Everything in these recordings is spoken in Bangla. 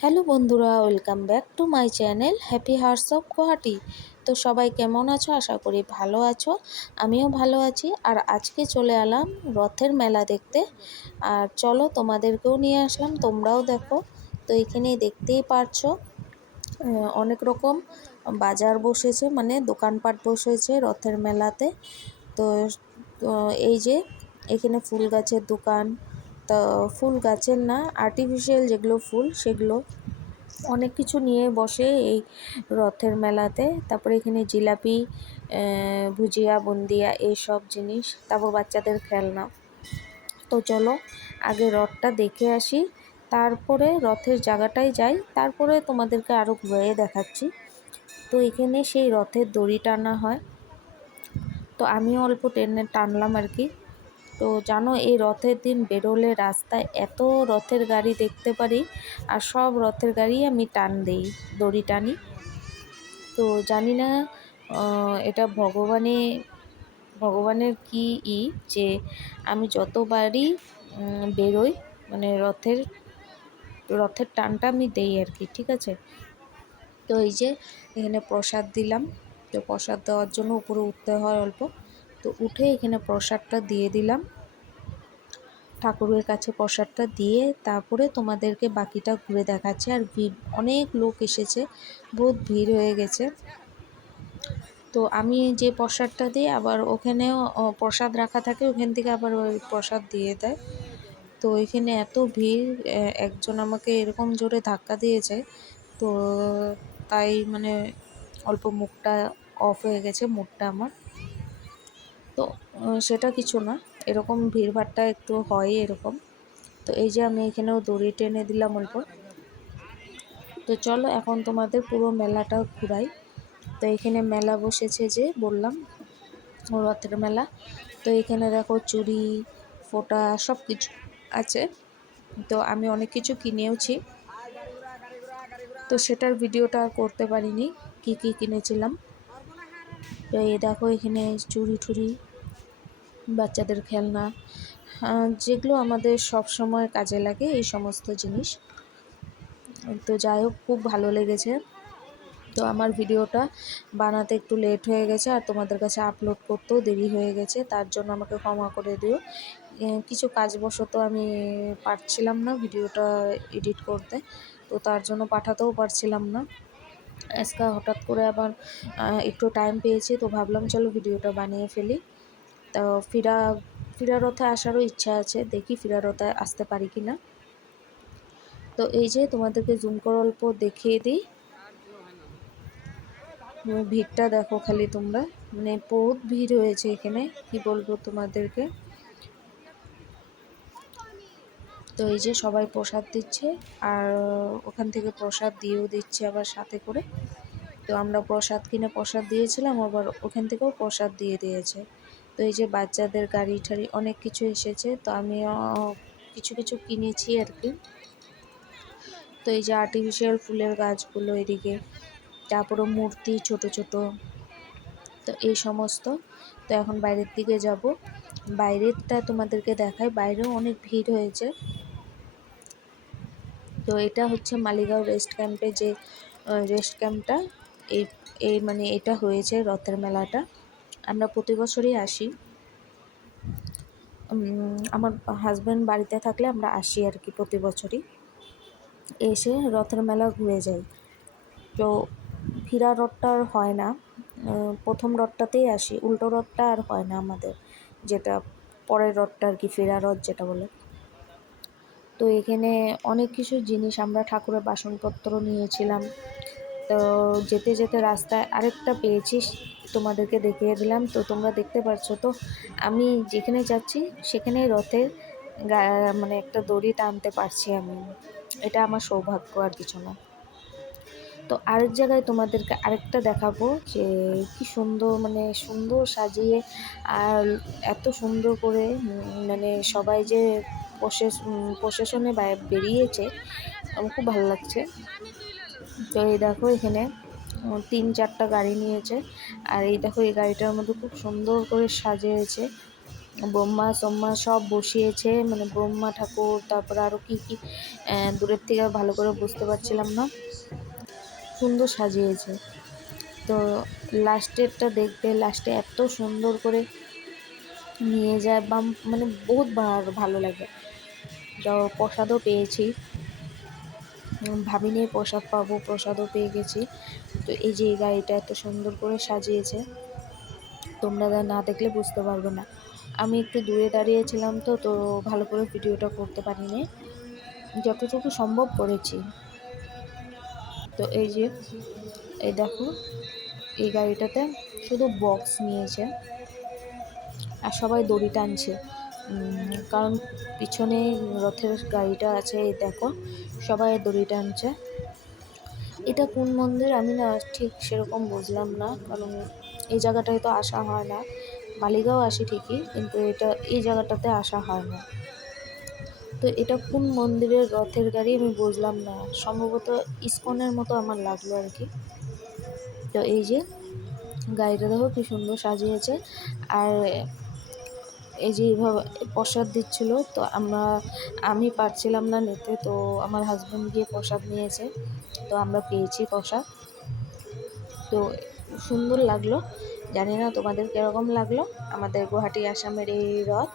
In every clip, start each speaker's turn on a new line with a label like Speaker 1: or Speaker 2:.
Speaker 1: হ্যালো বন্ধুরা, welcome back to my channel happy hearts of Guwahati. তো সবাই কেমন আছো? আশা করি ভালো আছো, আমিও ভালো আছি। আর আজকে চলে এলাম রথের মেলা দেখতে। আর চলো তোমাদেরকেও নিয়ে আসলাম, তোমরাও দেখো। তো এখানে দেখতেই পারছ অনেক রকম বাজার বসেছে মানে দোকানপাট বসেছে রথের মেলাতে। তো এই যে এখানে ফুল গাছের দোকান তো ফুল গাছের না আর্টিফিশিয়াল যেগুলো ফুল, সেগুলো অনেক কিছু নিয়ে বসে এই রথের মেলাতে। তারপরে এখানে জিলাপি ভুজিয়া, বুন্দিয়া এইসব জিনিস, তারপর বাচ্চাদের খেলনা। তো চলো, আগে রথটা দেখে আসি। তারপরে রথের জায়গাটায় যাই। তারপরে তোমাদেরকে আরও ঘুরে দেখাচ্ছি। তো এখানে সেই রথের দড়ি টানা হয়। তো আমিও অল্প টেনে টানলাম আর কি। তো জানো, এই রথের দিন বেরোলে রাস্তায় এত রথের গাড়ি দেখতে পারি আর সব রথের গাড়ি আমি টান দিই, দড়ি টানি। তো জানি না এটা ভগবানে, ভগবানের কি ই যে আমি যতবারই বেরোই মানে রথের রথের টানটা আমি দেই আর কি, ঠিক আছে? তো এই যে এখানে প্রসাদ দিলাম, তো প্রসাদ দেওয়ার জন্য উপরে উঠতে হয় অল্প। তো উঠে এখানে প্রসাদটা দিয়ে দিলাম। ঠাকুরের কাছে প্রসাদটা দিয়ে তারপরে তোমাদেরকে বাকিটা ঘুরে দেখাচ্ছে। আর ভিড়, অনেক লোক এসেছে, বহুত ভিড় হয়ে গেছে। তো আমি যে প্রসাদটা দিই, আবার ওখানেও প্রসাদ রাখা থাকে, ওখান থেকে আবার ওই প্রসাদ দিয়ে দেয়। তো এখানে এত ভিড় একজন আমাকে এরকম জোরে ধাক্কা দিয়েছে। তো তাই মানে অল্প মুখটা অফ হয়ে গেছে মুখটা আমার। তো সেটা কিছু না। এরকম ভিড়ভাট্টা একটু হয় এরকম। তো এই যে আমি এখানেও দড়ি টেনে দিলাম অল্প। তো চলো এখন তোমাদের পুরো মেলাটা ঘুরাই। তো এখানে মেলা বসেছে যে বললাম রথের মেলা। তো এখানে দেখো চুড়ি, ফোঁটা সব কিছু আছে। তো আমি অনেক কিছু কিনেওছি। তো সেটার ভিডিওটা করতে পারিনি, কি কি কিনেছিলাম। তো এই দেখো এখানে চুড়ি টুড়ি বাচ্চাদের খেলনা যেগুলো আমাদের সব সময় কাজে লাগে এই সমস্ত জিনিস। তো যাই হোক, খুব ভালো লেগেছে। তো আমার ভিডিওটা বানাতে একটু লেট হয়ে গেছে আর তোমাদের কাছে আপলোড করতেও দেরি হয়ে গেছে, তার জন্য আমাকে ক্ষমা করে দিও। কিছু কাজবশত আমি পারছিলাম না ভিডিওটা এডিট করতে, তো তার জন্য পাঠাতেও পারছিলাম না। আজকে হঠাৎ করে আবার একটু টাইম পেয়েছি, তো ভাবলাম চলো ভিডিওটা বানিয়ে ফেলি। তো ফিরা ফিরা রথে আসারও ইচ্ছা আছে, দেখি ফিরা রথে আসতে পারি কি না তো এই যে তোমাদেরকে জুম করে অল্প দেখিয়ে দিই। ভিড়টা দেখো খালি তোমরা। মানে বহুত ভিড় হয়েছে এখানে, কি বলব তোমাদেরকে। তো এই যে সবাই প্রসাদ দিচ্ছে, আর ওখান থেকে প্রসাদ দিয়েও দিচ্ছে আবার সাথে করে। তো আমরা প্রসাদ কিনে প্রসাদ দিয়েছিলাম, আবার ওখান থেকেও প্রসাদ দিয়ে দিয়েছে। তো এই যে বাচ্চাদের গাড়ি ঠাড়ি অনেক কিছু এসেছে, তো আমিও কিছু কিছু কিনেছি আর কি। তো এই যে আর্টিফিশিয়াল ফুলের গাছগুলো এদিকে তারপরে মূর্তি ছোট ছোট, তো এই সমস্ত। তো এখন বাইরের দিকে যাব। বাইরেরটা তোমাদেরকে দেখাই, বাইরেও অনেক ভিড় হয়েছে। তো এটা হচ্ছে মালিগাঁও রেস্ট ক্যাম্পে যে রেস্ট ক্যাম্পটা, এই এই মানে এটা হয়েছে রথের মেলাটা। আমরা প্রতি বছরই আসি। আমার হাজব্যান্ড বাড়িতে থাকলে আমরা আসি আর কি প্রতি বছরই। এসে রথের মেলা ঘুরে যাই। তো ফিরা রথটা আর হয় না। প্রথম রথটাতেই আসি। উল্টো রথটা আর হয় না আমাদের। যেটা পরের রথটা আর কি, ফেরা রথ যেটা বলে। তো এখানে অনেক কিছু জিনিস আমরা ঠাকুরের বাসনপত্র নিয়েছিলাম। তো যেতে যেতে রাস্তায় আরেকটা পেয়েছি তোমাদেরকে দেখিয়ে দিলাম। তো তোমরা দেখতে পাচ্ছ তো আমি যেখানে যাচ্ছি সেখানে রথের মানে একটা দড়ি টানতে পারছি আমি। এটা আমার সৌভাগ্য আর কিছু না। তো আরেক জায়গায় তোমাদেরকে আরেকটা দেখাবো যে কি সুন্দর মানে সুন্দর সাজিয়ে আর এত সুন্দর করে মানে সবাই যে প্রসেশনে বেরিয়েছে, আমার খুব ভালো লাগছে। তো এই দেখো এখানে তিন চারটা গাড়ি নিয়েছে। আর এই দেখো, এই গাড়িটার মধ্যে খুব সুন্দর করে সাজিয়েছে। ব্রহ্মা সোম্মা সব বসিয়েছে। মানে ব্রহ্মা ঠাকুর, তারপরে আরও কী কী দূরের থেকে ভালো করে বুঝতে পারছিলাম না। সুন্দর সাজিয়েছে। তো লাস্টেরটা দেখবে লাস্টে এত সুন্দর করে নিয়ে যায়, বা মানে বহুত ভালো লাগে। তো প্রসাদও পেয়েছি। ভাবিনি প্রসাদ পাবো, প্রসাদও পেয়ে গেছি। তো এই যে এই গাড়িটা এত সুন্দর করে সাজিয়েছে, তোমরা না দেখলে বুঝতে পারবে না। আমি একটু দূরে দাঁড়িয়েছিলাম তো তো ভালো করে ভিডিওটা করতে পারিনি। যতটুকু সম্ভব করেছি। তো এই যে, এই দেখো, এই গাড়িটাতে শুধু বক্স নিয়েছে আর সবাই দড়ি টানছে। কারণ পিছনে রথের গাড়িটা আছে, এই দেখো, সবাই দড়ি টানছে। এটা কোন মন্দির আমি না ঠিক সেরকম বুঝলাম না, কারণ এই জায়গাটায় তো আসা হয় না। মালিগাঁও আসি ঠিকই, কিন্তু এটা এই জায়গাটাতে আসা হয় না। তো এটা কোন মন্দিরের রথের গাড়ি আমি বুঝলাম না। সম্ভবত ইস্কনের মতো আমার লাগল আর কি। তো এই যে গাড়িটা দেখো কি সুন্দর সাজিয়েছে। আর এই যে এইভাবে প্রসাদ দিচ্ছিল, তো আমরা, আমি পারছিলাম না নিতে, তো আমার হাজব্যান্ড গিয়ে প্রসাদ নিয়েছে, তো আমরা পেয়েছি প্রসাদ। তো সুন্দর লাগল, জানি না তোমাদের কীরকম লাগল, আমাদের গুয়াহাটি আসামের এই রথ।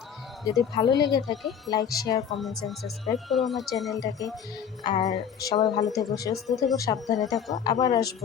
Speaker 1: যদি ভালো লেগে থাকে like share comments and subscribe করো আমার চ্যানেলটাকে আর সবাই ভালো থেকো, সুস্থ থেকো, সাবধানে থাকো, আবার আসব।